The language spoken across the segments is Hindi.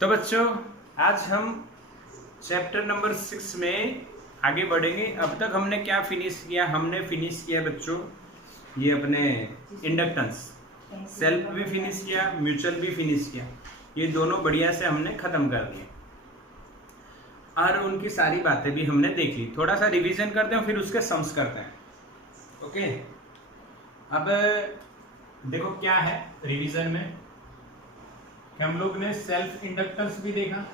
तो बच्चों, आज हम चैप्टर नंबर 6 में आगे बढ़ेंगे। अब तक हमने क्या फिनिश किया? हमने फिनिश किया बच्चों ये अपने इंडक्टेंस, सेल्फ भी फिनिश किया, म्यूचुअल भी फिनिश किया। ये दोनों बढ़िया से हमने खत्म कर दिए और उनकी सारी बातें भी हमने देख ली। थोड़ा सा रिवीजन करते हैं फिर उसके सम्स करते हैं। ओके, अब देखो क्या है रिवीजन में कि हम लोग ने सेल्फ इंडक्टेंस भी देखा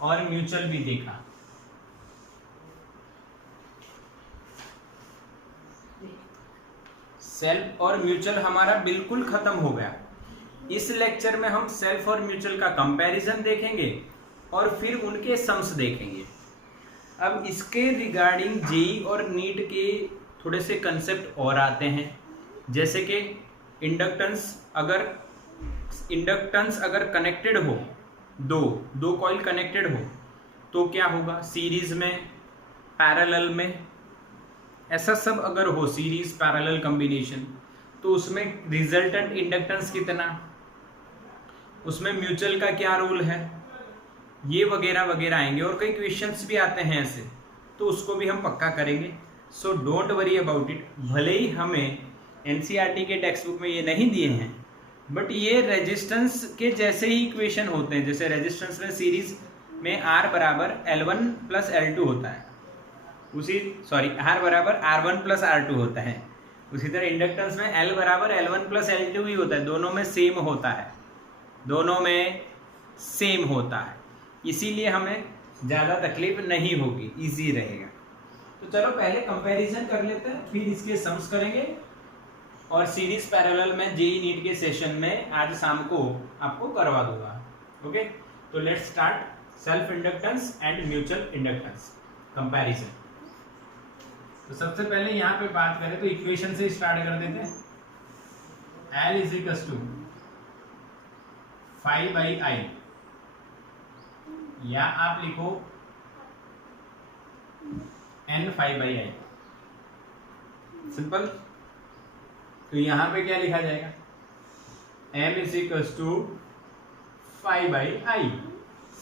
और म्यूचुअल भी देखा। सेल्फ और म्यूचुअल हमारा बिल्कुल खत्म हो गया। इस लेक्चर में हम सेल्फ और म्यूचुअल का कंपैरिजन देखेंगे और फिर उनके सम्स देखेंगे। अब इसके रिगार्डिंग जेई और नीट के थोड़े से कंसेप्ट और आते हैं, जैसे कि इंडक्टेंस अगर कनेक्टेड हो, दो कॉइल कनेक्टेड हो तो क्या होगा? सीरीज में, पैरेलल में, ऐसा सब अगर हो सीरीज पैरेलल कॉम्बिनेशन, तो उसमें रिजल्टेंट इंडक्टेंस कितना, उसमें म्यूचुअल का क्या रोल है, ये वगैरह वगैरह आएंगे। और कई क्वेश्चंस भी आते हैं ऐसे, तो उसको भी हम पक्का करेंगे। So don't worry about it. भले ही हमें एनसीईआरटी के टेक्स्ट बुक में ये नहीं दिए हैं, बट ये रेजिस्टेंस के जैसे ही इक्वेशन होते हैं। जैसे रेजिस्टेंस में सीरीज में R बराबर L1 प्लस L2 होता है, R बराबर R1 प्लस R2 होता है। उसी तरह इंडक्टेंस में L बराबर L1 प्लस L2 ही होता है। दोनों में सेम होता है, इसीलिए हमें ज़्यादा तकलीफ नहीं होगी, इजी रहेगा। तो चलो पहले कंपैरिजन कर लेते हैं, फिर इसके सम्स करेंगे और सीरीज पैरेलल में जेई नीट के सेशन में आज शाम को आपको करवा दूंगा। ओके, तो let's start self inductance and mutual inductance comparison. तो सबसे पहले यहाँ पे बात करें तो इक्वेशन से स्टार्ट कर देते हैं। L is equals to 5/I, या आप लिखो N5/I, सिंपल। तो यहां पे क्या लिखा जाएगा? M is equals to 5/I,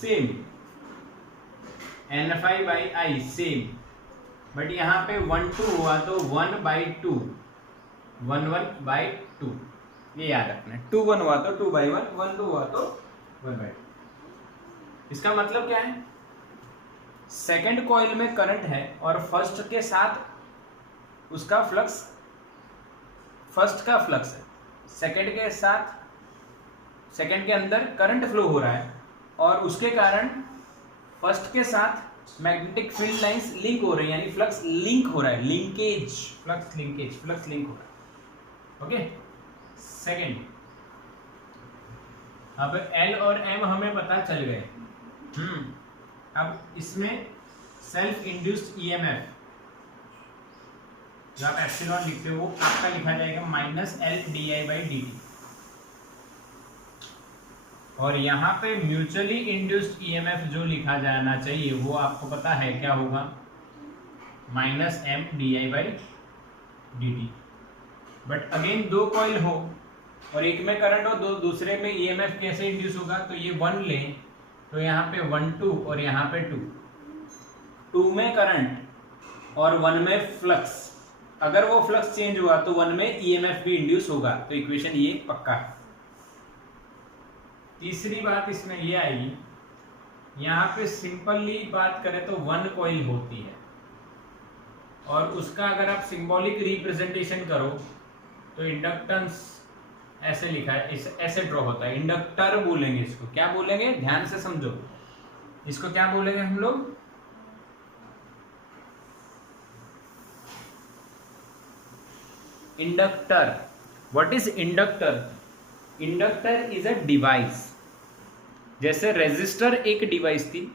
same, N5/I same. But यहाँ पे 1/2 हुआ तो 1/2, 1/2, ये याद रखना है। 2/1 हुआ तो 2/1, 1/2 हुआ तो 1/2। इसका मतलब क्या है? सेकंड कॉइल में करंट है और फर्स्ट के साथ उसका फ्लक्स, फर्स्ट का फ्लक्स है, सेकंड के अंदर करंट फ्लो हो रहा है और उसके कारण फर्स्ट के साथ मैग्नेटिक फील्ड लाइंस लिंक हो रही है, यानी फ्लक्स लिंक हो रहा है, फ्लक्स लिंक हो रहा है। Okay, second. अब L और M हमें पता चल गए। अब इसमें सेल्फ इंड्यूस्ड ईएमएफ जो आप एप्सिलॉन लिखते हो वो आपका लिखा जाएगा -L/di/dt। और यहाँ पे म्यूचुअली इंड्यूस्ड ईएमएफ जो लिखा जाना चाहिए वो आपको पता है क्या होगा? -M/di/dt। बट अगेन दो कॉइल हो और एक में करंट हो, दूसरे में ईएमएफ कैसे इंड्यूस होगा? तो ये 1 लें तो यहाँ पे 1/2 और यहाँ पे 2 में करंट और 1 में फ्लक्स। अगर वो फ्लक्स चेंज हुआ तो 1 में ईएमएफ भी इंड्यूस होगा। तो इक्वेशन ये पक्का है। तीसरी बात इसमें ये आएगी, यहाँ पे सिंपली बात करें तो 1 कॉइल होती है और उसका अगर आप सिंबॉलिक रिप्रेजेंटेशन करो तो इंडक्टेंस ऐसे लिखा है, ऐसे ड्रॉ होता है। इंडक्टर बोलेंगे इसको, क्या बोलेंगे? ध्यान से समझो, इसको क्या बोलेंगे हम लोग? Inductor. What is inductor? Inductor is a device. जैसे रेजिस्टर एक डिवाइस थी,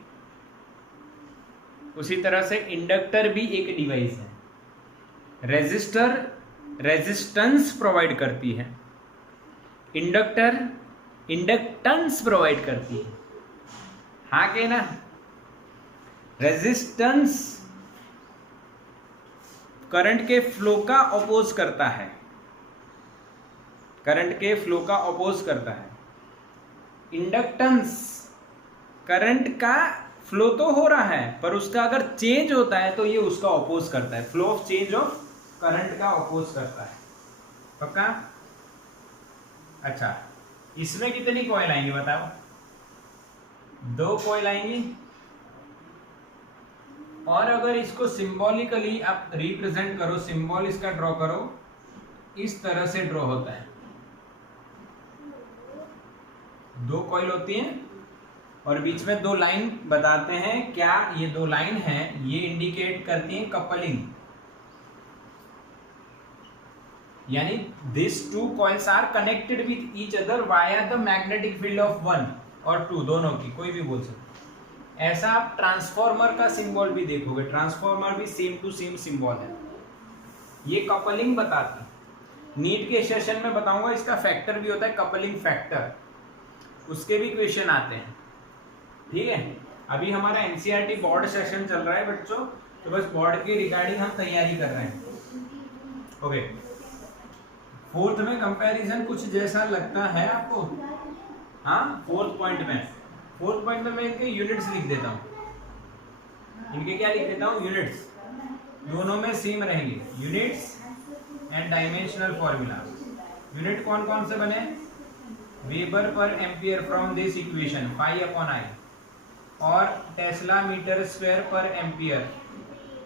उसी तरह से इंडक्टर भी एक डिवाइस है। रेजिस्टर रेजिस्टेंस प्रोवाइड करती है, इंडक्टर इंडक्टेंस प्रोवाइड करती है। हाँ के ना? रेजिस्टेंस करंट के फ्लो का अपोज करता है, करंट के फ्लो का अपोज करता है। इंडक्टेंस करंट का फ्लो तो हो रहा है पर उसका अगर चेंज होता है तो ये उसका अपोज करता है, flow of change of current का अपोज करता है। पक्का? अच्छा, इसमें कितनी कॉइल आएंगी बताओ? 2 कॉइल आएंगी। और अगर इसको सिंबॉलिकली आप रिप्रेजेंट करो, सिंबल इसका ड्रॉ करो, इस तरह से ड्रॉ होता है। 2 कॉइल होती हैं और बीच में 2 लाइन बताते हैं। क्या ये 2 लाइन है, ये इंडिकेट करती हैं कपलिंग, यानी this 2 coils are connected with each other via the magnetic field of 1 और 2, दोनों की, कोई भी बोल सकते। ऐसा आप ट्रांसफॉर्मर का सिंबल भी देखोगे, ट्रांसफॉर्मर भी सेम टू सेम सिंबल है। ये कपलिंग बताती है। नीट के सेशन में बताऊंगा, इसका फैक्टर भी होता है कपलिंग फैक्टर, उसके भी क्वेश्चन आते हैं। ठीक है, अभी हमारा एनसीईआरटी बोर्ड सेशन चल रहा है बच्चों, तो बस बोर्ड के रिगार्डिंग हम तैयारी कर रहे हैं। ओके, 4th में कंपैरिजन कुछ जैसा लगता है आपको? हाँ, 4th पॉइंट में मैं इनके यूनिट्स लिख देता हूँ। इनके क्या लिख देता हूँ? यूनिट्स। दोनों में सेम रहेंगे, units and dimensional formula. Unit कौन कौन से बने? वेबर पर ampere from this equation phi/I, और tesla metre square per ampere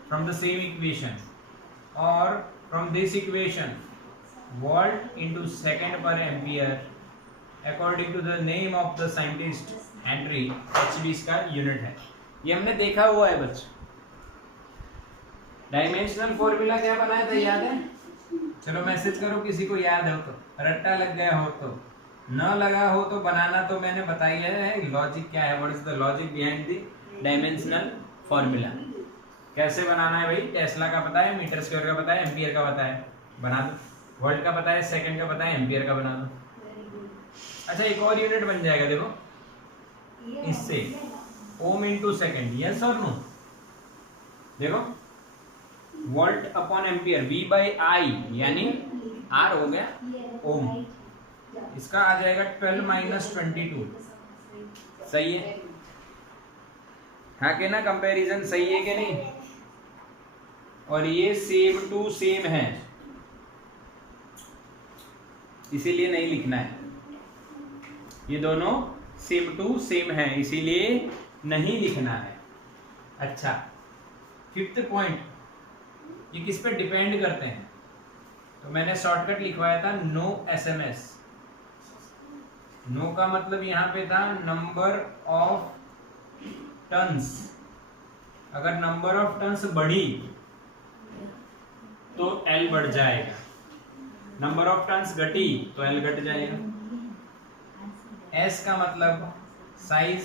from the same equation, और from this equation volt into second per ampere according to the name of the scientist Henry. HB इसका यूनिट है। ये हमने देखा हुआ है बच्चों। डायमेंशनल फॉर्मूला क्या बनाया था, याद है? चलो मैसेज करो किसी को याद हो तो, रट्टा लग गया हो तो, न लगा हो तो बनाना तो मैंने बताया है। लॉजिक क्या है, what is the logic behind the dimensional formula. कैसे बनाना है भाई? टेस्ला का पता है, मीटर स्क्वायर का पता है, एम्पियर का पता है, बना दो। वोल्ट का पता है, सेकंड का पता है, एम्पियर का बना दो। अच्छा, एक और यूनिट बन जाएगा, देखो इससे, ओम इनटू सेकंड। यस और नो? देखो, वोल्ट अपॉन एम्पियर, V/I, यानी R हो गया ओम। इसका आ जाएगा 12 - 22। सही है? हाँ के ना? कंपैरिजन सही है कि नहीं? और ये सेम टू सेम है, इसीलिए नहीं लिखना है। ये दोनों सेम टू सेम है, इसीलिए नहीं लिखना है। अच्छा, 5th पॉइंट, ये किस पे डिपेंड करते हैं? तो मैंने शॉर्टकट लिखवाया था नो SMS। नो का मतलब यहाँ पे था नंबर ऑफ टन्स। अगर नंबर ऑफ टन्स बढ़ी तो L बढ़ जाएगा, नंबर ऑफ टन्स घटी तो L घट जाएगा। S का मतलब साइज,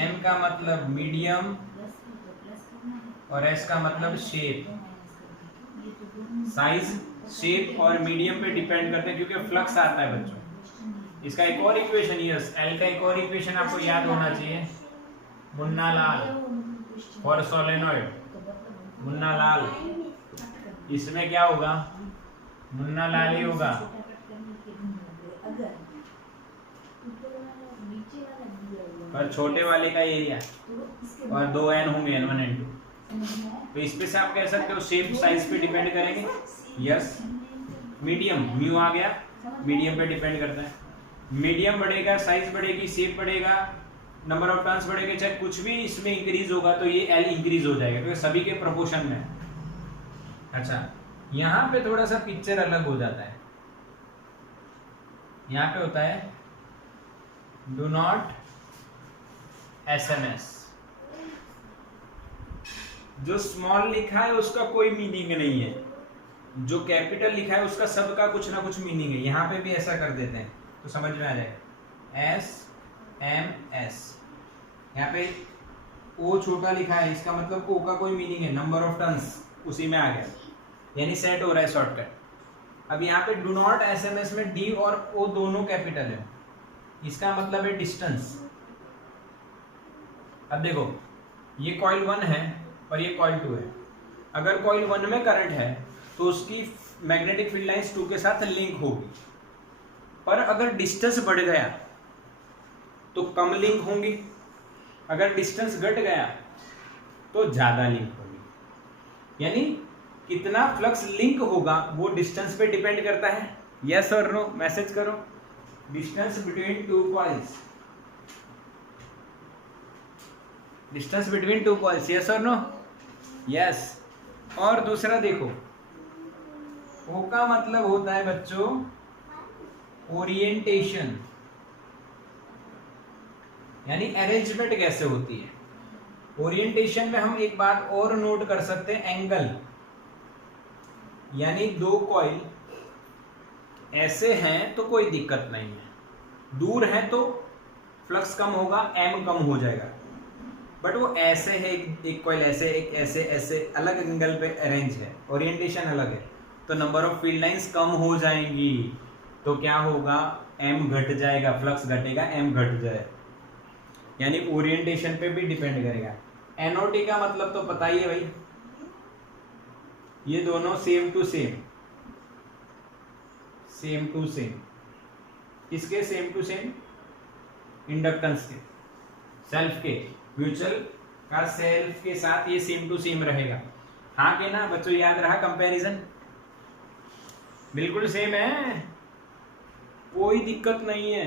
M का मतलब मीडियम, और S का मतलब शेप। साइज, शेप और मीडियम पे डिपेंड करते हैं, क्योंकि फ्लक्स आता है बच्चों। इसका एक और इक्वेशन, यस, L का एक और इक्वेशन आपको याद होना चाहिए, मुन्ना लाल फॉर सोलेनॉइड, मुन्ना लाल। इसमें क्या होगा? मुन्ना लाल ही होगा। पर छोटे वाले का एरिया, और 2 n होंगे, N1 N2। तो इस पे से आप कह सकते हो शेप साइज पे डिपेंड करेंगे। यस, मीडियम, म्यू आ गया, मीडियम पे डिपेंड करता है। मीडियम बढ़ेगा, साइज बढ़ेगी, शेप बढ़ेगा, नंबर ऑफ टर्न्स बढ़ेगा, चाहे कुछ भी इसमें इंक्रीज होगा तो ये L इंक्रीज हो जाएगा, क्योंकि सभी के प्रोपोर्शन में। अच्छा, यहाँ पे थोड़ा सा पिक्चर अलग हो जाता है। यहाँ पे होता है डू नॉट SMS। जो स्मॉल लिखा है उसका कोई मीनिंग नहीं है, जो कैपिटल लिखा है उसका सबका कुछ ना कुछ मीनिंग है। यहाँ पे भी ऐसा कर देते हैं तो समझ में आ जाएगा। SMS, यहाँ पे O छोटा लिखा है, इसका मतलब O का कोई मीनिंग है, नंबर ऑफ टर्न्स उसी में आ गया, यानी सेट हो रहा है शॉर्टकट। अब यहाँ पे डू नॉट SMS में D और O दोनों कैपिटल है, इसका मतलब है डिस्टेंस। अब देखो, ये कॉइल 1 है और ये कॉइल 2 है। अगर कॉइल 1 में करंट है तो उसकी मैग्नेटिक फील्ड लाइंस 2 के साथ लिंक होगी, पर अगर डिस्टेंस बढ़ गया तो कम लिंक होंगे, अगर डिस्टेंस घट गया तो ज्यादा लिंक होगी। यानी कितना फ्लक्स लिंक होगा वो डिस्टेंस पे डिपेंड करता है। यस और नो, मैसेज करो। Distance between two coils, distance between two coils, yes और नो? यस। और दूसरा देखो, ओ का मतलब होता है बच्चों ओरिएंटेशन, यानी अरेंजमेंट कैसे होती है। ओरिएंटेशन में हम एक बात और नोट कर सकते हैं, एंगल। यानी दो कॉइल ऐसे हैं तो कोई दिक्कत नहीं है, दूर है तो फ्लक्स कम होगा, एम कम हो जाएगा। बट वो ऐसे है, एक कॉइल ऐसे, एक ऐसे, ऐसे अलग एंगल पे अरेंज है, ओरिएंटेशन अलग है, तो नंबर ऑफ फील्ड लाइंस कम हो जाएंगी। तो क्या होगा, एम घट जाएगा, फ्लक्स घटेगा, एम घट जाए, यानी ओरिएंटेशन पे भी डिपेंड करेगा। एनओटी का मतलब तो पता ही है भाई, ये दोनों same to same, same to same. किसके सेम टू सेम? इंडक्टेंस के, सेल्फ के, म्यूचुअल का सेल्फ के साथ ये सेम टू सेम रहेगा। हाँ के ना बच्चों, याद रहा कंपैरिजन? बिल्कुल सेम है, कोई दिक्कत नहीं है,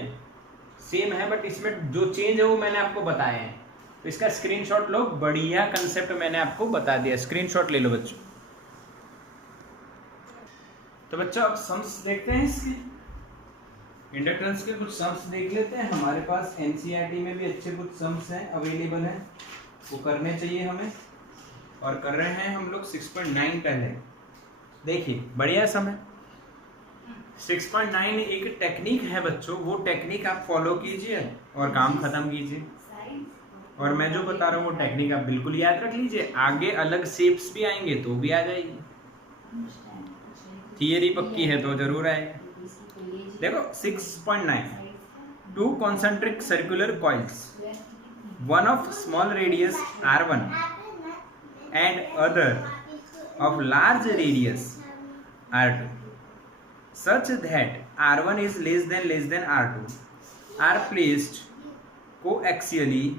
सेम है। बट इसमें जो चेंज है वो मैंने आपको बताया है, तो इसका स्क्रीनशॉट लो। बढ़िया कंसेप्ट मैंने आपको बता दिया, स्क्रीनशॉट ले लो बच्चों। तो बच्चों अब सम्स देखते हैं इसके, इंडक्टेंस के कुछ सम्स देख लेते हैं। हमारे पास एनसीईआरटी में भी अच्छे कुछ सम्स हैं, अवेलेबल हैं, वो करने चाहिए हमें, और कर रहे हैं हम लोग। 6.9 पहले देखिए, बढ़िया सम है। 6.9 एक टेक्निक है बच्चों, वो टेक्निक आप फॉलो कीजिए और काम खत्म कीजिए। और मैं जो बता रहा हूँ वो टेक्निक आप बिल्कुल याद रख लीजिए, आगे अलग शेप्स भी आएंगे तो भी आ जाएगी। थियरी पक्की है तो जरूर आएगा। देखो 6.9, to concentric circular coils, one of small radius R1 and other of large radius R2, such that R1 is less than R2, are placed coaxially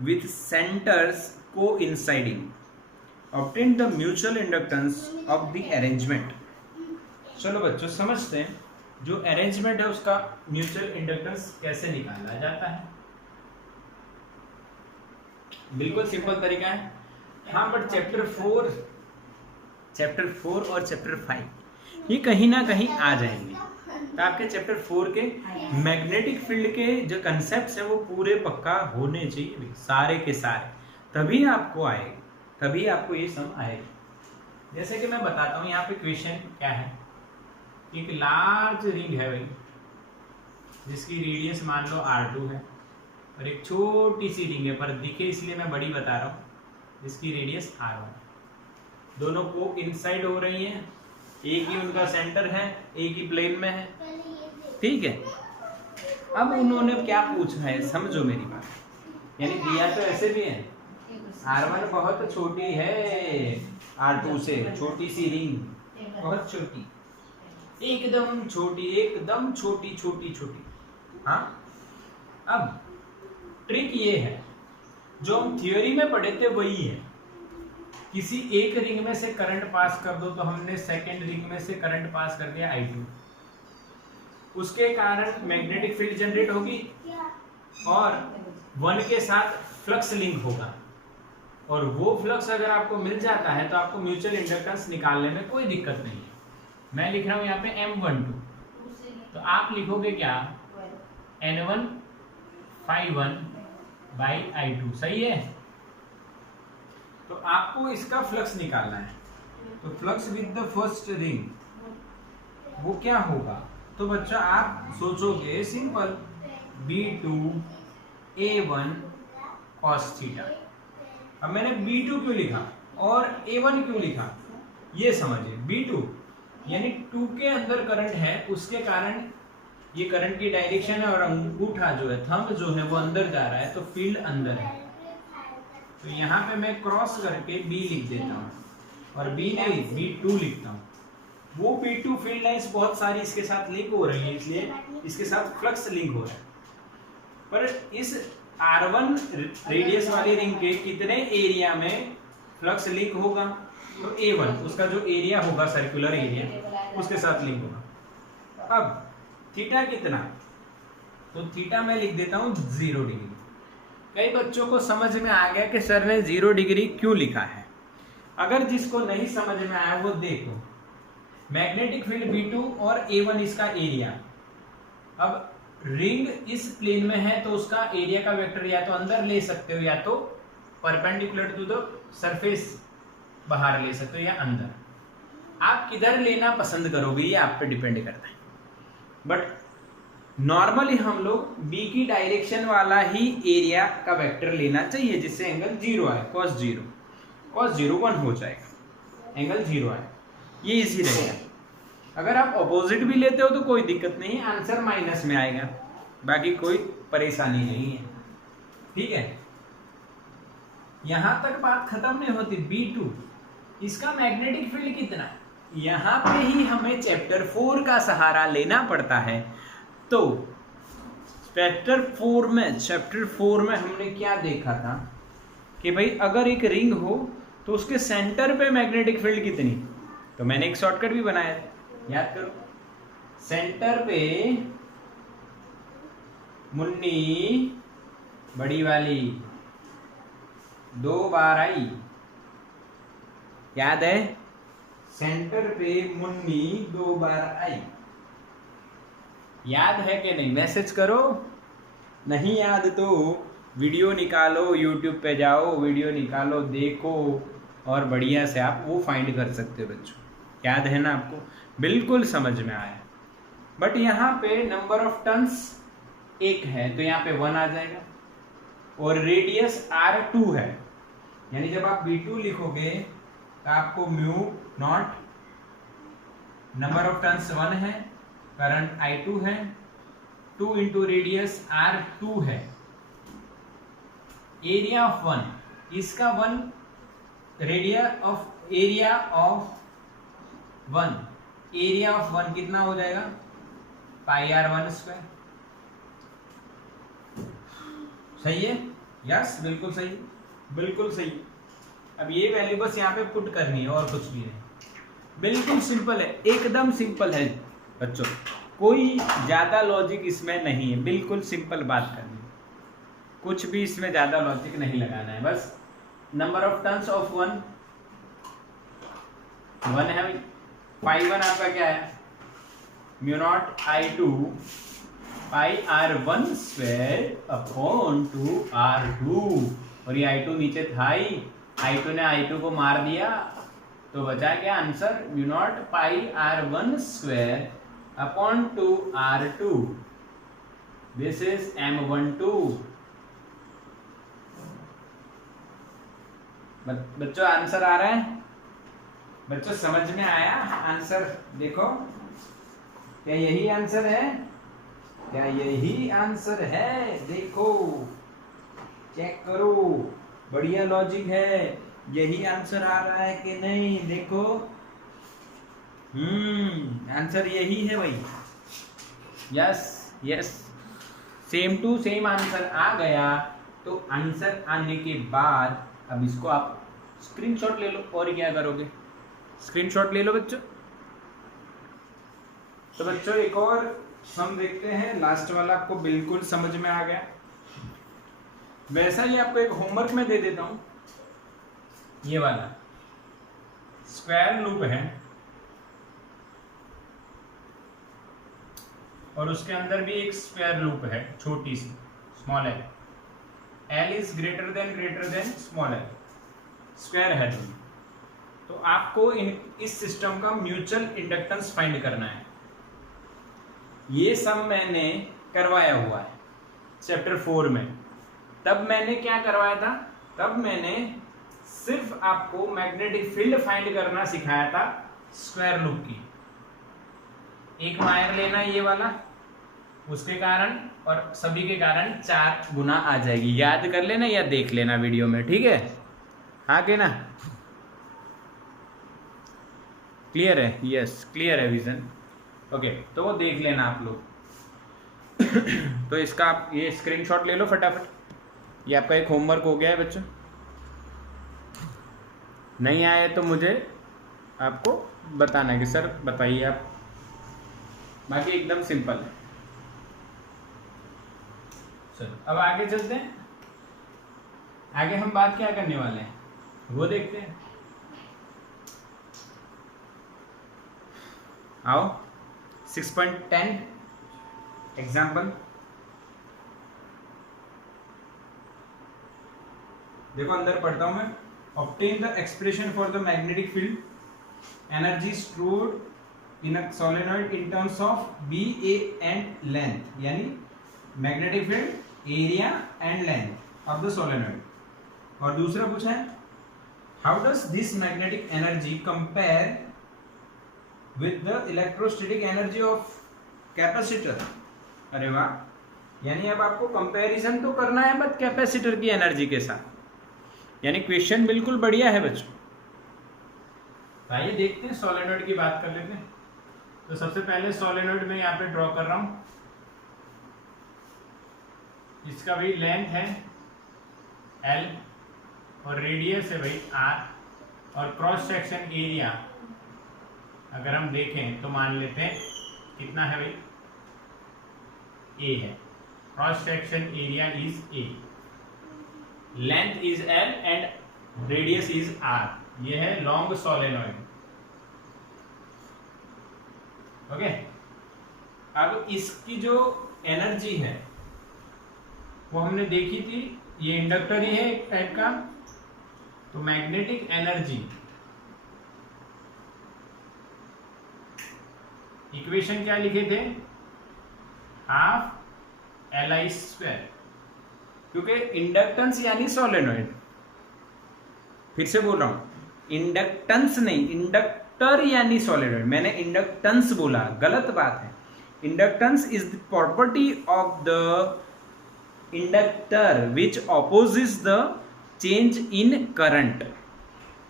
with centers coinciding. Obtain the mutual inductance of the arrangement. चलो बच्चों समझते हैं, जो अरेंजमेंट है उसका म्यूचुअल इंडक्टेंस कैसे निकाला जाता है। बिल्कुल सिंपल तरीका है। हाँ, बट चैप्टर 4 और चैप्टर 5 ये कहीं ना कहीं आ जाएंगे, तो आपके चैप्टर 4 के मैग्नेटिक फील्ड के जो कंसेप्ट्स हैं वो पूरे पक्का होने चाहिए सारे के सारे, तभी आपको आएगा, तभी आपको ये सम आएगा। जैसे कि मैं बताता हूँ, यहाँ पे क्वेश्चन क्या है, एक लार्ज रिंग है भाई, जिसकी रेडियस मान लो R2 है, और एक छोटी सी रिंग है, पर दिखे इसलिए मैं बड़ी बता रहा हूँ, जिसकी रेडियस R1। दोनों को इनसाइड हो रही हैं, एक ही उनका सेंटर है, एक ही प्लेन में है, ठीक है। अब उन्होंने क्या पूछा है, समझो मेरी बात, यानी दिया तो ऐसे भी है, R1 बहुत छोटी है, R2 से छोटी सी रिंग, बहुत छोटी, एकदम छोटी, एकदम छोटी छोटी छोटी। हाँ, अब ट्रिक ये है, जो हम थियोरी में पढ़े थे वही है। किसी एक रिंग में से करंट पास कर दो, तो हमने सेकेंड रिंग में से करंट पास कर दिया I2, उसके कारण मैग्नेटिक फील्ड जनरेट होगी और 1 के साथ फ्लक्स लिंक होगा, और वो फ्लक्स अगर आपको मिल जाता है तो आपको म्यूचुअल इंडक्टेंस निकालने में कोई दिक्कत नहीं है। मैं लिख रहा हूं यहाँ पे M12, तो आप लिखोगे क्या, N1 Phi1 बाई I2, सही है। तो आपको इसका फ्लक्स निकालना है, तो flux with the first ring वो क्या होगा, तो बच्चा आप सोचोगे simple, B2 A1 cos theta. अब मैंने B2 क्यों लिखा और A1 क्यों लिखा, ये समझिए। B2 यानी 2 के अंदर करंट है, उसके कारण ये करंट की डायरेक्शन है, और अंगूठा जो है, थंब जो है वो अंदर जा रहा है, तो फील्ड अंदर है। तो यहाँ पे मैं क्रॉस करके B लिख देता हूँ, और B नहीं B2 लिखता हूँ। वो B2 फील्ड लाइंस बहुत सारी इसके साथ लिंक हो रही है, इसलिए इसके साथ फ्लक्स लिंक हो रहा है। पर इस R1 रेडियस वाली रिंग के कितने एरिया में फ्लक्स लिंक होगा? तो A1 उसका जो एरिया होगा, सर्कुलर एरिया, उसके साथ लिंक होगा। अब थीटा कितना? तो थीटा मैं लिख देता हूं 0 डिग्री। कई बच्चों को समझ में आ गया कि सर ने 0 डिग्री क्यों लिखा है। अगर जिसको नहीं समझ में आया वो देखो, मैग्नेटिक फील्ड B2 और A1 इसका एरिया। अब रिंग इस प्लेन में है तो उसका एरिया का वेक्टर या तो अंदर ले सकते हो या तो परपेंडिकुलर टू द सरफेस बाहर ले सकते हो या अंदर। आप किधर लेना पसंद करोगे ये आप पे डिपेंड करता है। बट नॉर्मली हम लोग B की डायरेक्शन वाला ही एरिया का वेक्टर लेना चाहिए जिससे एंगल 0 आए। cos 0 1 हो जाएगा, एंगल 0 आए, ये इजी रहेगा। अगर आप ऑपोजिट भी लेते हो तो कोई दिक्कत नहीं, आंसर माइनस में आएगा, बाकी कोई परेशानी नहीं है। ठीक है, यहां तक बात खत्म नहीं होती। B2 इसका मैग्नेटिक फील्ड कितना? यहां पे ही हमें चैप्टर 4 का सहारा लेना पड़ता है। तो चैप्टर 4 में हमने क्या देखा था कि भाई अगर एक रिंग हो तो उसके सेंटर पे मैग्नेटिक फील्ड कितनी? तो मैंने एक शॉर्टकट भी बनाया है, याद करो। सेंटर पे मुन्नी बड़ी वाली 2 बार आई, याद है? सेंटर पे मुन्नी 2 बार आई, याद है कि नहीं? मैसेज करो। नहीं याद तो वीडियो निकालो, YouTube पे जाओ, वीडियो निकालो, देखो और बढ़िया से आप वो फाइंड कर सकते हो बच्चों। याद है ना आपको? बिल्कुल समझ में आया। बट यहाँ पे नंबर ऑफ टर्न्स 1 है तो यहाँ पे 1 आ जाएगा और रेडियस R2 है, यानी जब आप B2 लिखोगे तो आपको mu naught, number of turns 1 है, करंट I2 है, 2 इंटू रेडियस R2 है, एरिया ऑफ 1, इसका 1, एरिया ऑफ 1 कितना हो जाएगा? पाई R1 स्क्वायर। सही है? यस, बिल्कुल सही, बिल्कुल सही। अब ये वैल्यू बस यहाँ पे पुट करनी है और कुछ भी नहीं। बिल्कुल सिंपल है, एकदम सिंपल है बच्चों, कोई ज्यादा लॉजिक इसमें नहीं है, बिल्कुल सिंपल बात करनी है, कुछ भी इसमें ज्यादा लॉजिक नहीं लगाना है। बस नंबर ऑफ टर्न्स ऑफ 1 है भाई, पाई 1 आपका क्या है? म्यू नॉट I2 पाई R1 स्क्वायर अपॉन 2 R2, और ये I2 नीचे था ही, I2 ने I2 को मार दिया तो बचा क्या answer? Mu naught pi R1 square upon 2 R2, this is M12। बच्चों आंसर आ रहा है? बच्चों समझ में आया आंसर? देखो, क्या यही आंसर है? क्या यही आंसर है? देखो, चेक करो, बढ़िया लॉजिक है, यही आंसर आ रहा है कि नहीं? देखो, आंसर यही है भाई। Yes yes, same to same answer आ गया। तो आंसर आने के बाद अब इसको आप स्क्रीनशॉट ले लो, और क्या करोगे? स्क्रीनशॉट ले लो बच्चों। तो बच्चों एक और हम देखते हैं, लास्ट वाला आपको बिल्कुल समझ में आ गया। वैसा ही आपको एक होमवर्क में दे देता हूं, ये वाला स्क्वायर लूप है और उसके अंदर भी एक स्क्वायर लूप है, छोटी सी, small L, L is greater than small L, square है तो आपको इस सिस्टम का म्यूचुअल इंडक्टेंस फाइंड करना है। ये सब मैंने करवाया हुआ है चैप्टर 4 में। तब मैंने क्या करवाया था? तब मैंने सिर्फ आपको मैग्नेटिक फील्ड फाइंड करना सिखाया था स्क्वायर लूप की। एक वायर लेना ये वाला, उसके कारण और सभी के कारण 4 गुना आ जाएगी। याद कर लेना या देख लेना वीडियो में, ठीक है? हाँ के ना? क्लियर है? यस, क्लियर है विजन। ओके, तो वो देख लेना आप लोग। तो इसका आप ये स्क्रीनशॉट ले लो फटाफट, ये आपका एक होमवर्क हो गया है बच्चों। नहीं आए तो मुझे आपको बताना है कि सर बताइए आप, बाकी एकदम सिंपल है। चलो अब आगे चलते हैं। आगे हम बात क्या करने वाले हैं वो देखते हैं। आओ 6.10 एग्जाम्पल देखो, अंदर पढ़ता हूं मैं। Obtain the expression for the magnetic field energy stored in a solenoid in terms of B A and length, यानी magnetic field area and length of the solenoid. और दूसरा पूछा है how does this magnetic energy compare with the electrostatic energy of capacitor. अरे वाह, यानी अब आपको कंपैरिजन तो करना है बट कैपेसिटर की एनर्जी के साथ, यानी क्वेश्चन बिल्कुल बढ़िया है बच्चों। आइए देखते हैं, सोलेनॉइड की बात कर लेते हैं। तो सबसे पहले सोलेनॉइड में यहाँ पे ड्रॉ कर रहा हूं। इसका भाई लेंथ है L और रेडियस है भाई R, और क्रॉस सेक्शन एरिया अगर हम देखें तो मान लेते हैं कितना है भाई, A है। Cross section area is A, length is L and radius is R। ये है लॉन्ग सोलेनॉइड। ओके, अब इसकी जो एनर्जी है वो हमने देखी थी, ये इंडक्टर ही है एक टाइप का। तो मैग्नेटिक एनर्जी इक्वेशन क्या लिखे थे, हाफ Li², क्योंकि इंडक्टेंस यानी सोलेनॉइड। फिर से बोल रहा हूं, इंडक्टेंस नहीं, इंडक्टर यानी सोलेनॉइड। मैंने इंडक्टेंस बोला, गलत बात है। Inductance is the property of the inductor which opposes the change in current.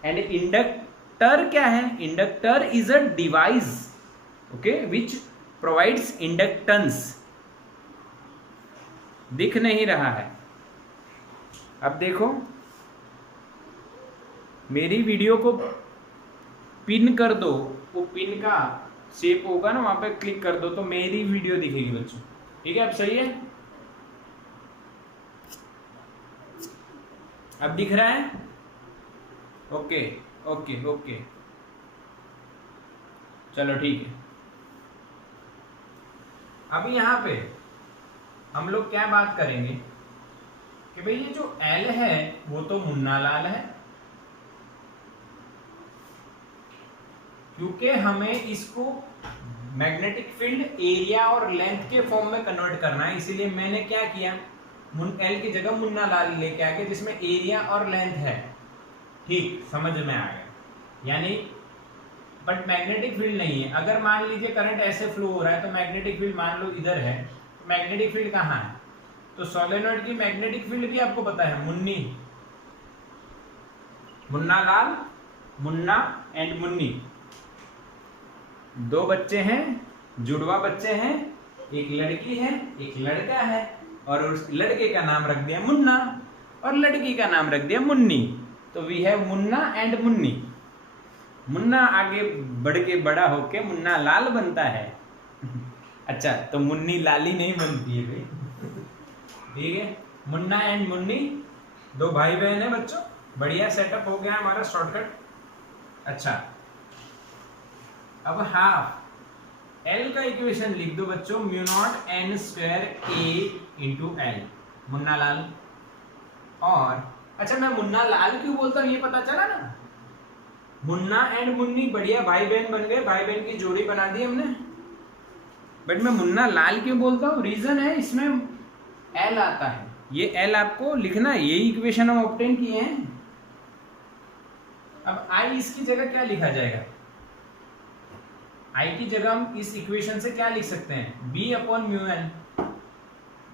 And inductor क्या है, inductor is a device, okay, which provides inductance. दिख नहीं रहा है, अब देखो मेरी वीडियो को पिन कर दो, वो पिन का शेप होगा ना, वहां पे क्लिक कर दो तो मेरी वीडियो दिखेगी बच्चों। ठीक है, अब सही है, अब दिख रहा है? ओके ओके ओके, चलो ठीक है। अब यहां पे हम लोग क्या बात करेंगे कि भाई ये जो L है वो तो मुन्ना लाल है, क्योंकि हमें इसको मैग्नेटिक फील्ड एरिया और लेंथ के फॉर्म में कन्वर्ट करना है। इसीलिए मैंने क्या किया, L की जगह मुन्ना लाल लेके आ गया, जिसमें एरिया और लेंथ है। ठीक, समझ में आ गया। यानी बट मैग्नेटिक फील्ड नहीं है। अगर मान लीजिए करंट ऐसे फ्लो हो रहा है तो मैग्नेटिक फील्ड मान लो इधर है, तो मैग्नेटिक फील्ड कहाँ है? तो सोलेनॉइड की मैग्नेटिक फील्ड भी आपको पता है, मुन्नी, मुन्ना लाल, मुन्ना एंड मुन्नी। दो बच्चे हैं, जुड़वा बच्चे हैं, एक लड़की है एक लड़का है, और उस लड़के का नाम रख दिया मुन्ना और लड़की का नाम रख दिया मुन्नी। तो we have Munna and Munni. Munna आगे बढ़ के बड़ा होके मुन्ना लाल बनता है। अच्छा, तो मुन्नी लाली नहीं बनती है भाई। ठीक है, मुन्ना एंड मुन्नी दो भाई बहन है बच्चों। बढ़िया सेटअप हो गया हमारा शॉर्टकट। अच्छा, अब हाफ L का इक्वेशन लिख दो बच्चों, μ0n² A × L, Munna Lal. और अच्छा, मैं मुन्ना लाल क्यों बोलता हूं ये पता चला ना। मुन्ना एंड मुन्नी बढ़िया भाई बहन बन गए, भाई बहन की जोड़ी बना दी हमने। बट मैं मुन्ना लाल क्यों बोलता हूँ, रीजन है इसमें L आता है। ये L आपको लिखना है, यही इक्वेशन हम ऑब्टेन किए हैं। अब I इसकी जगह क्या लिखा जाएगा, I की जगह हम इस इक्वेशन से क्या लिख सकते हैं, B/μn,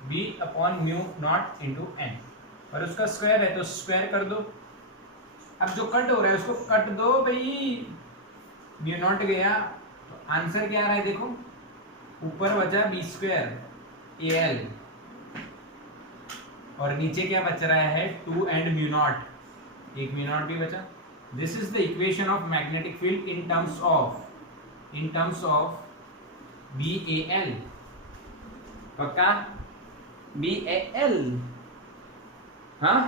B/μ0 × n, और उसका स्क्वायर है तो स्क्वायर कर दो। अब जो कट हो रहा है उसको कट दो भाई, म्यू नॉट गया तो आंसर क्या आ रहा है देखो, ऊपर बचा बी स्क्वायर ए एल और नीचे क्या बच रहा है 2 एंड म्यू नॉट, एक म्यू नॉट भी बचा। This is the equation of magnetic field in terms of B A L, पक्का बी ए एल। हाँ,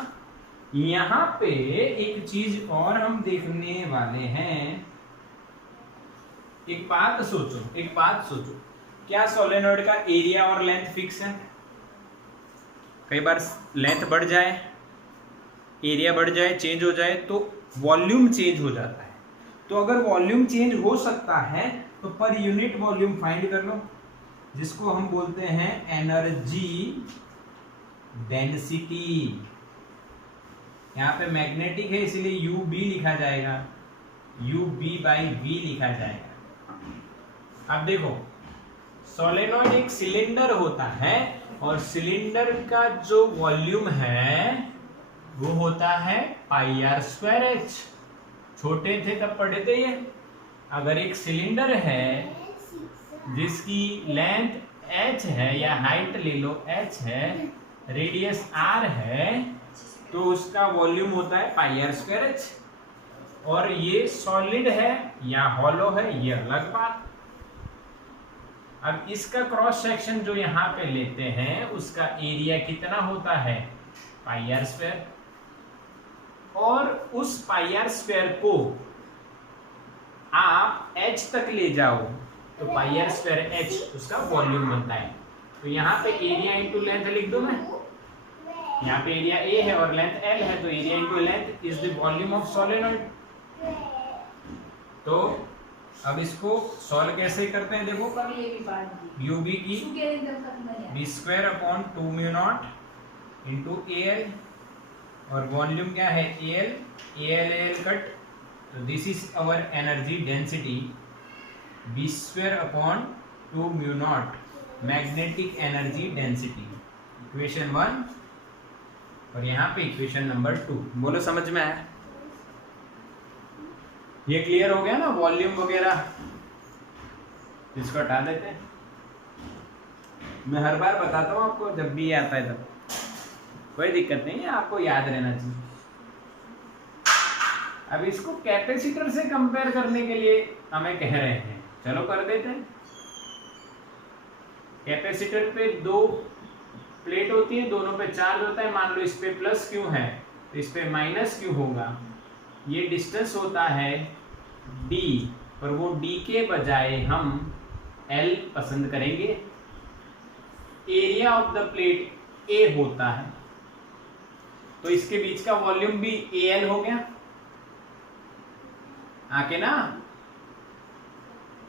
यहां पे एक चीज और हम देखने वाले हैं। एक बात सोचो, क्या सोलेनॉइड का एरिया और लेंथ फिक्स है? कई बार लेंथ बढ़ जाए, एरिया बढ़ जाए, चेंज हो जाए तो वॉल्यूम चेंज हो जाता है। तो अगर वॉल्यूम चेंज हो सकता है तो पर यूनिट वॉल्यूम फाइंड कर लो, जिसको हम बोलते हैं एनर्जी डेंसिटी। यहाँ पे मैग्नेटिक है इसलिए यू बी लिखा जाएगा, यू बी बाई वी लिखा जाएगा। अब देखो, सोलेनॉइड एक सिलेंडर होता है और सिलेंडर का जो वॉल्यूम है वो होता है पाई आर स्क्वायर एच। छोटे थे तब पढ़े थे ये। अगर एक सिलेंडर है जिसकी लेंथ h है या हाइट ले लो h है, रेडियस r है, तो उसका वॉल्यूम होता है पाई आर स्क्वायर एच। और ये सॉलिड है या हॉलो है ये अलग बात। अब इसका क्रॉस सेक्शन जो यहाँ पे लेते हैं उसका एरिया कितना होता है पाई आर स्क्वायर, और उस पाई आर स्क्वायर को आप h तक ले जाओ तो पाई आर स्क्वायर h उसका वॉल्यूम बनता है। तो यहाँ पे एरिया इंटू लेंथ लिख दो मैं, यहाँ पे एरिया a है और लेंथ l है, तो area into length is the volume of solenoid. तो अब इसको सॉल्व कैसे करते हैं देखो, यू बी की B square upon 2 mu naught into A L, और वॉल्यूम क्या है ए एल कट, तो this is our energy density B square upon 2 mu naught, magnetic energy density, equation 1। और यहाँ पे इक्वेशन नंबर 2। बोलो समझ में आया? ये क्लियर हो गया ना वॉल्यूम वगैरह? इसको हटा देते हैं। मैं हर बार बताता हूँ आपको, जब भी आता है तब, कोई दिक्कत नहीं है, आपको याद रहना चाहिए। अब इसको कैपेसिटर से कंपेयर करने के लिए हमें कह रहे हैं, चलो कर देते हैं। कैपेसिटर पे 2 प्लेट होती है, दोनों पे चार्ज होता है। मान लो इस पे प्लस क्यू है तो इस पे माइनस क्यू होगा। ये डिस्टेंस होता है d, पर वो d के बजाय हम l पसंद करेंगे। Area of the plate a होता है, तो इसके बीच का वॉल्यूम भी al हो गया आके ना।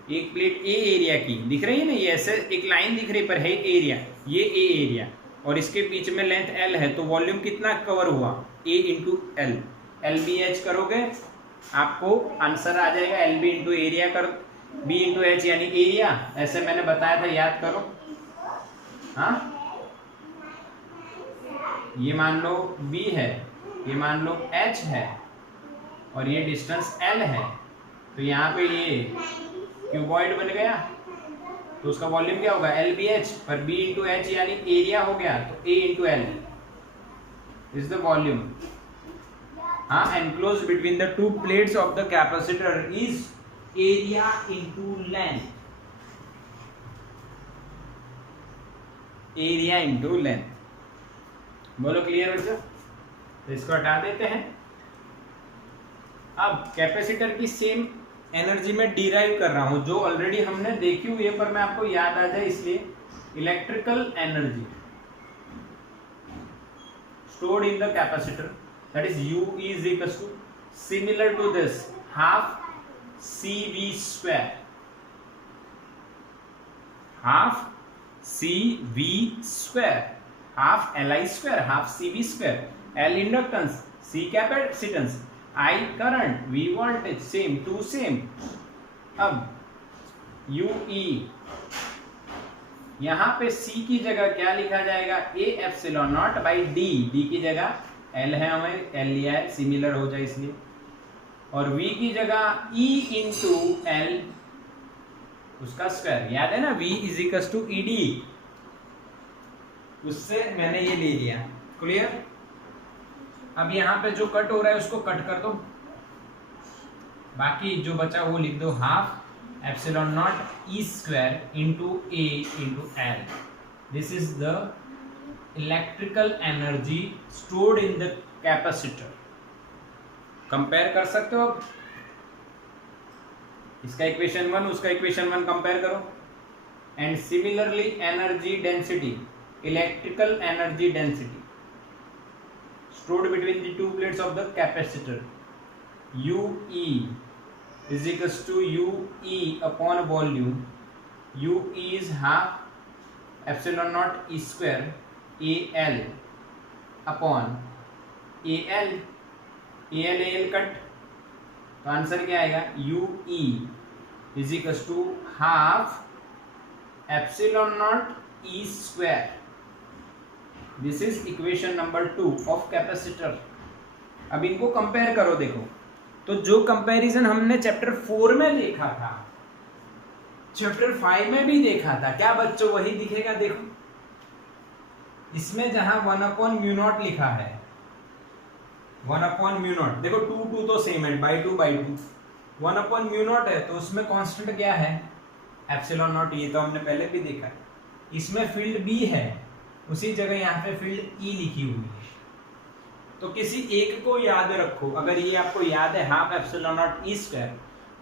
एक प्लेट a एरिया की दिख रही है ना, ये ऐसे एक लाइन दिख रही पर है एरिया, ये a एरिया और इसके बीच में लेंथ l है, तो वॉल्यूम कितना कवर हुआ a into L. L B H करोगे आपको आंसर आ जाएगा, एल बी इंटू एरिया कर बी इंटू एच यानी एरिया। ऐसे मैंने बताया था, याद करो। हाँ, ये मान लो b है, ये मान लो h है और ये डिस्टेंस l है, तो यहाँ पे ये क्यूबॉइड बन गया, तो उसका वॉल्यूम क्या होगा एल बी एच, पर b इंटू एच यानी एरिया हो गया, तो a into L is the volume. हाँ, enclosed between the 2 plates of the capacitor is area into length, area into length। बोलो क्लियर बच्चों? तो इसको हटा देते हैं। अब कैपेसिटर की सेम एनर्जी में डिराइव कर रहा हूं जो ऑलरेडी हमने देखी हुई है, पर मैं आपको याद आ जाए इसलिए। Electrical energy stored in the capacitor, that is U is equals to similar to this half CV square, half CV square, half Li square, half CV square, L inductance, C capacitance, I current, V voltage, same to same। अब UE यहाँ पे C की जगह क्या लिखा जाएगा, A epsilon not by D, D की जगह L है, हमें L लिया है, सिमिलर हो जाए इसलिए। और v की जगह e इंटू एल उसका स्क्वायर, याद है ना, v is equal to E D, उससे मैंने ये ले लिया। क्लियर? अब यहाँ पे जो कट हो रहा है उसको कट कर दो, बाकी जो बचा वो लिख दो half epsilon not E square into A into L. This is the electrical energy stored in the capacitor. Compare कर सकते हो अब, इसका इक्वेशन 1 उसका इक्वेशन 1 कंपेयर करो। And similarly energy density, electrical energy density stored between the two plates of the capacitor, UE is equals to UE upon volume. UE is half epsilon naught E square AL upon AL, AL cut, तो आंसर क्या आएगा, UE is equals to half epsilon naught E square। This is equation number 2 of capacitor. अब इनको कंपेयर करो, देखो तो जो कंपैरिजन हमने चैप्टर 4 में देखा था, चैप्टर 5 में भी देखा था, क्या बच्चों वही दिखेगा? देखो इसमें जहां 1/μ0 लिखा है, 1/μ0, देखो 2 तो सेम है, बाई टू 1/μ0 है, तो उसमें कांस्टेंट क्या है, एप्सिलॉन नॉट। ये तो हमने पहले भी देखा। इसमें फील्ड बी है, उसी जगह यहाँ पे फील्ड ई लिखी हुई है। तो किसी एक को याद रखो, अगर ये आपको याद है half epsilon not E square,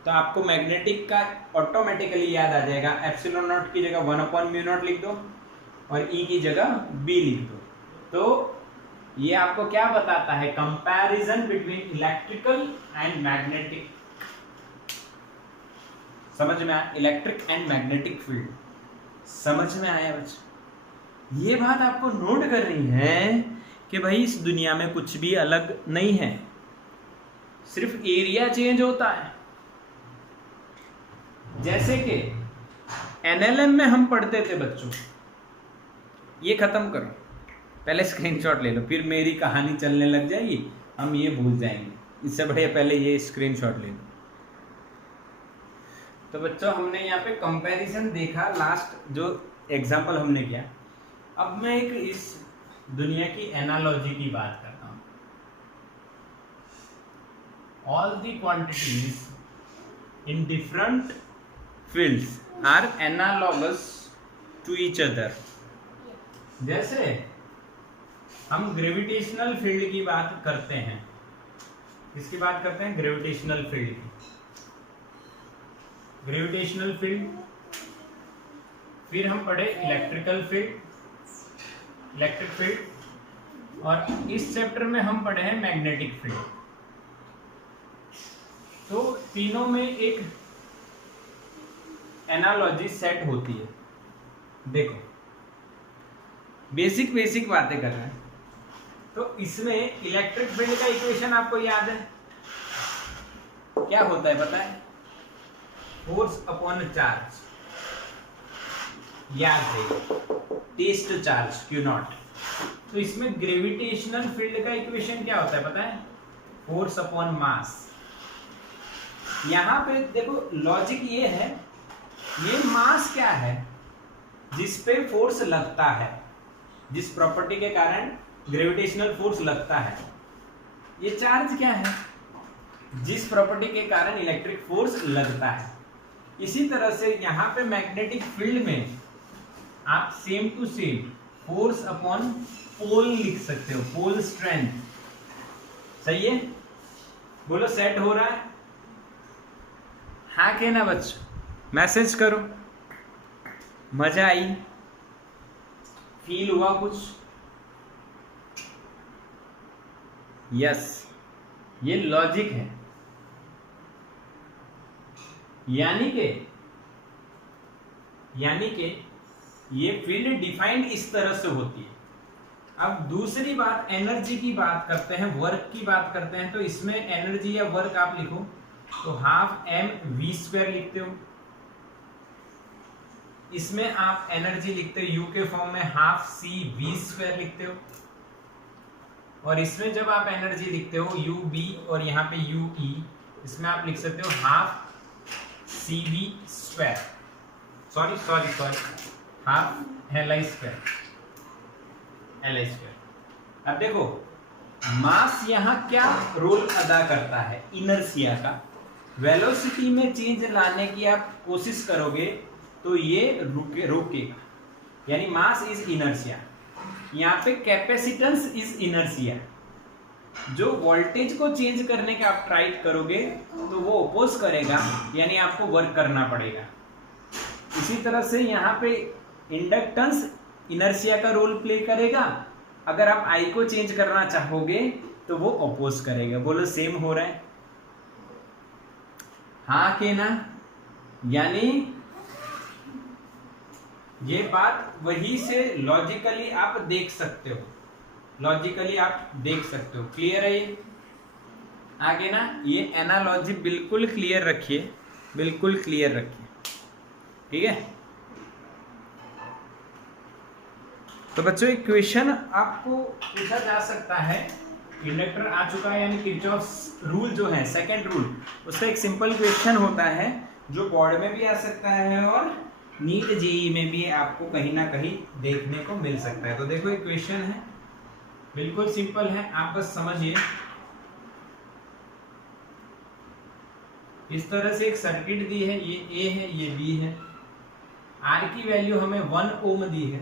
तो आपको मैग्नेटिक का ऑटोमेटिकली याद आ जाएगा। एप्सिलॉन नॉट की जगह 1/μ0 लिख दो और ई की जगह बी लिख दो। तो ये आपको क्या बताता है, comparison between electrical and magnetic. समझ में आया? इलेक्ट्रिक एंड मैग्नेटिक फील्ड समझ में आया बच्चों? ये बात आपको नोट करनी है कि भाई इस दुनिया में कुछ भी अलग नहीं है, सिर्फ एरिया चेंज होता है। जैसे कि एनएलएम में हम पढ़ते थे बच्चों, ये खत्म करो, पहले स्क्रीनशॉट ले लो, फिर मेरी कहानी चलने लग जाएगी, हम ये भूल जाएंगे। इससे बढ़िया पहले ये स्क्रीनशॉट ले लो। तो बच्चों हमने यहाँ पे कंपैरिजन देखा, लास्ट जो एग्जाम्पल हमने किया। अब मैं एक इस दुनिया की एनालॉजी की बात करता हूं। All the quantities in different fields are analogous to each other. जैसे हम ग्रेविटेशनल फील्ड की बात करते हैं, किसकी बात करते हैं, ग्रेविटेशनल फील्ड की। ग्रेविटेशनल फील्ड, फिर हम पढ़े इलेक्ट्रिकल फील्ड, इलेक्ट्रिक फील्ड, और इस चैप्टर में हम पढ़े हैं मैग्नेटिक फील्ड। तो तीनों में एक एनालॉजी सेट होती है। देखो बेसिक बातें कर रहे हैं। तो इसमें इलेक्ट्रिक फील्ड का इक्वेशन आपको याद है, क्या होता है पता है, फोर्स अपॉन चार्ज, याद है, टेस्ट चार्ज Q नॉट। तो इसमें ग्रेविटेशनल फील्ड का इक्वेशन क्या होता है पता है, फोर्स अपॉन मास। यहां पे देखो लॉजिक ये है, ये मास क्या है, जिस पे फोर्स लगता है, जिस प्रॉपर्टी के कारण ग्रेविटेशनल फोर्स लगता है। ये चार्ज क्या है, जिस प्रॉपर्टी के कारण इलेक्ट्रिक फोर्स लगता है। इसी तरह से यहाँ पे मैग्नेटिक फील्ड में आप same to same force upon pole लिख सकते हो, पोल स्ट्रेंथ। सही है? बोलो सेट हो रहा है? हाँ के ना बच्चों, मैसेज करो। मजा आई? फील हुआ कुछ? यस, ये लॉजिक है। यानी के ये फील्ड डिफाइंड इस तरह से होती है। अब दूसरी बात, एनर्जी की बात करते हैं, वर्क की बात करते हैं। तो इसमें एनर्जी या वर्क आप लिखो तो हाफ एम वी स्क्वायर लिखते हो। इसमें आप एनर्जी लिखते हो यू के फॉर्म में, हाफ सी वी स्क्वायर लिखते हो। और इसमें जब आप एनर्जी लिखते हो यू बी और यहाँ पे यू ई, इसमें आप लिख सकते हो half CV square, sorry half LI square, LI square. अब देखो मास यहाँ क्या रोल अदा करता है, इनर्शिया का। वेलोसिटी में चेंज लाने की आप कोशिश करोगे तो ये रोकेगा, यानी मास इज इनर्शिया। यहाँ पे कैपेसिटेंस इज इनर्शिया। जो वोल्टेज को चेंज करने का आप ट्राई करोगे तो वो अपोज करेगा, यानी आपको वर्क करना पड़ेगा। इसी तरह से यहाँ पे इंडक्टेंस इनर्शिया का रोल प्ले करेगा। अगर आप आई को चेंज करना चाहोगे तो वो अपोज करेगा। बोलो सेम हो रहा है, हाँ के ना? यानी ये बात वही से लॉजिकली आप देख सकते हो, क्लियर है ये? आगे ना ये एनालॉजी बिल्कुल क्लियर रखिए, ठीक है। तो बच्चों एक क्वेश्चन आपको पूछा जा सकता है, इंडक्टर आ चुका है यानी किरचॉफ्स रूल जो है सेकंड रूल, उसका एक सिंपल क्वेश्चन होता है जो बोर्ड में भी आ सकता है और नीट जेईई में भी आपको कहीं ना कहीं देखने को मिल सकता है। तो देखो एक क्वेश्चन है, बिल्कुल सिंपल है, आप बस समझिए। इस तरह से एक सर्किट दी है, ये ए है ये बी है, आर की वैल्यू हमें 1 ओम दी है,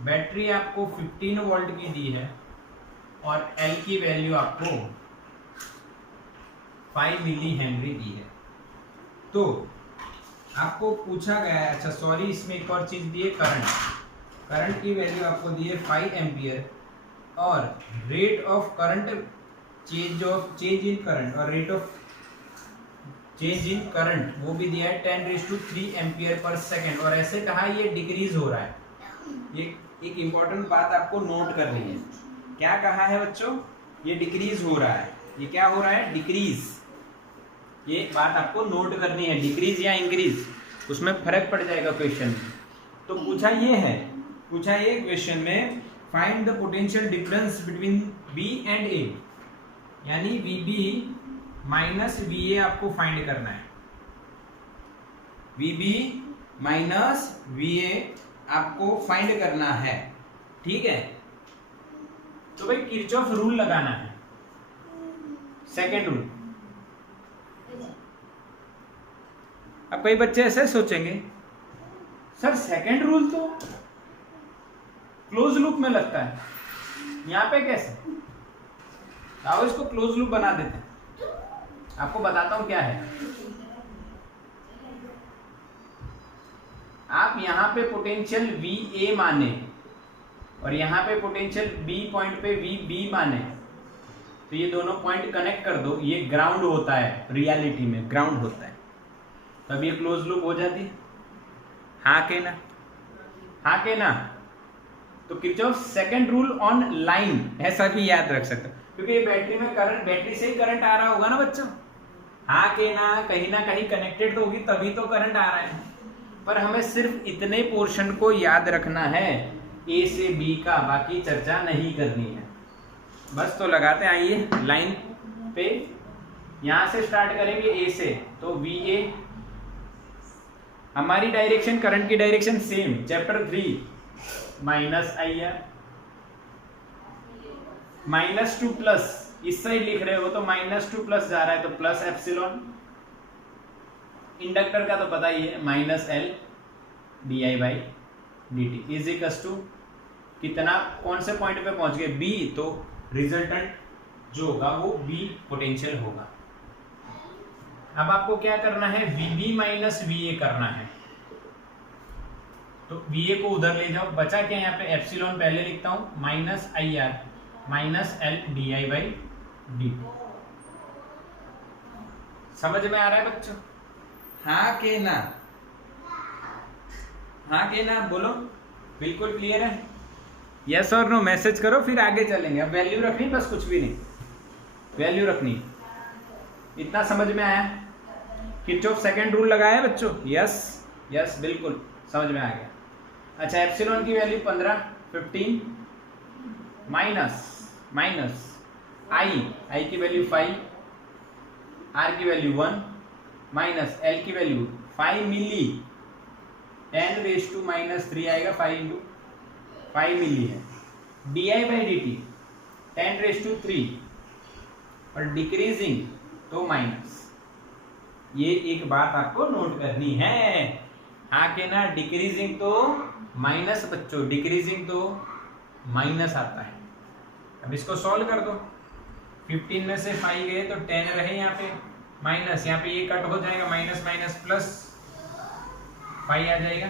बैटरी आपको 15 वोल्ट की दी है और एल की वैल्यू आपको 5 मिली हेनरी दी है। तो आपको पूछा गया है, अच्छा सॉरी इसमें एक और चीज दी है, करंट की वैल्यू आपको दी है 5 एम्पियर और rate of current change in current और rate of change in current वो भी दिया है 10⁻³ एम्पियर पर सेकेंड, और ऐसे कहा ये डिक्रीज हो रहा है। ये एक इंपॉर्टेंट बात आपको नोट करनी है, क्या कहा है बच्चों? ये डिक्रीज हो रहा है, ये क्या हो रहा है? डिक्रीज। ये बात आपको नोट करनी है, डिक्रीज या इंक्रीज, उसमें फर्क पड़ जाएगा क्वेश्चन में। तो पूछा ये क्वेश्चन में find the potential difference between B and A, यानी VB माइनस VA आपको फाइंड करना है। VB माइनस VA आपको फाइंड करना है, ठीक है। तो भाई किरचॉफ रूल लगाना है, सेकेंड रूल। अब कई बच्चे ऐसे सोचेंगे सर सेकेंड रूल तो क्लोज लूप में लगता है, यहाँ पे कैसे? आओ इसको क्लोज लूप बना देते हैं, आपको बताता हूं क्या है। आप यहाँ पे पोटेंशियल VA माने और यहाँ पे पोटेंशियल B पॉइंट पे VB माने, तो ये दोनों पॉइंट कनेक्ट कर दो, ये ग्राउंड होता है, रियलिटी में ग्राउंड होता है, तब ये क्लोज लूप हो जाती है। हाँ के ना? तो Kirchhoff second rule on line ऐसा भी याद रख सकते हो, क्योंकि ये बैटरी में करंट, बैटरी से ही करंट आ रहा होगा ना बच्चों। हाँ के ना? कहीं ना कहीं कनेक्टेड तो होगी तभी तो करंट आ रहा है, पर हमें सिर्फ इतने पोर्शन को याद रखना है ए से बी का, बाकी चर्चा नहीं करनी है बस। तो लगाते हैं, आइए लाइन पे, यहां से स्टार्ट करेंगे ए से, तो VA हमारी डायरेक्शन, करंट की direction same, chapter 3 minus IR, -2 plus, इस साइड लिख रहे हो तो -2 प्लस जा रहा है तो प्लस एप्सिलॉन। इंडक्टर का तो पता ही है, -L di/dt is equals to कितना, कौन से पॉइंट पे पहुंच गए? B, तो रिजल्टेंट जो होगा वो B पोटेंशियल होगा। अब आपको क्या करना है? VB माइनस VA करना है, तो VA को उधर ले जाओ, बचा क्या यहाँ पे? एप्सिलॉन पहले लिखता हूं, -IR -L di/dt। समझ में आ रहा है बच्चों? हाँ के ना? बोलो, बिल्कुल क्लियर है? यस और नो मैसेज करो, फिर आगे चलेंगे। अब वैल्यू रखनी, बस कुछ भी नहीं, वैल्यू रखनी। इतना समझ में आया? किरचॉफ सेकंड रूल लगाया बच्चों? यस बिल्कुल समझ में आ गया। अच्छा, एप्सिलॉन की वैल्यू 15 माइनस आई की वैल्यू 5 आर की वैल्यू 1 माइनस एल की वैल्यू 5 मिली, 10⁻³ आएगा, 5 इंटू 5 मिली है। di/dt 10⁻³ और डिक्रीजिंग तो माइनस। ये एक बात आपको नोट करनी है, हाँ के ना, डिक्रीजिंग तो माइनस बच्चों, डिक्रीजिंग तो माइनस आता है। अब इसको सॉल्व कर दो, 15 में से 5 गए तो 10 रहे यहाँ पे, माइनस यहाँ पे ये कट हो जाएगा, माइनस माइनस प्लस 5 आ जाएगा।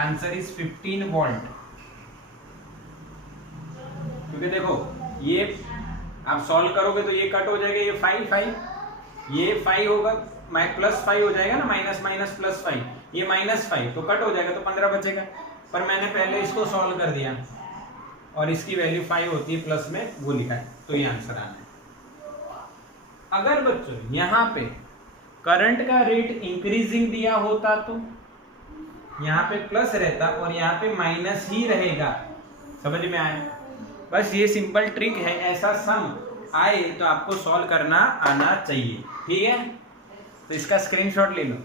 Answer is 15 volt. क्योंकि देखो ये आप सॉल्व करोगे तो ये कट हो जाएगा, ये 5 ये 5 होगा, प्लस 5 हो जाएगा ना, माइनस माइनस प्लस 5, ये -5 तो कट हो जाएगा, तो 15 बचेगा। पर मैंने पहले इसको सॉल्व कर दिया और इसकी वैल्यू 5 होती है प्लस में, वो लिखा है, तो ये आंसर आना है। अगर बच्चों यहाँ पे करंट का रेट इंक्रीजिंग दिया होता तो यहाँ पे प्लस रहता और यहाँ पे माइनस ही रहेगा। समझ में आया? बस ये सिंपल ट्रिक है, ऐसा सम आए तो आपको सॉल्व करना आना चाहिए। ठीक है, तो इसका स्क्रीनशॉट ले लो।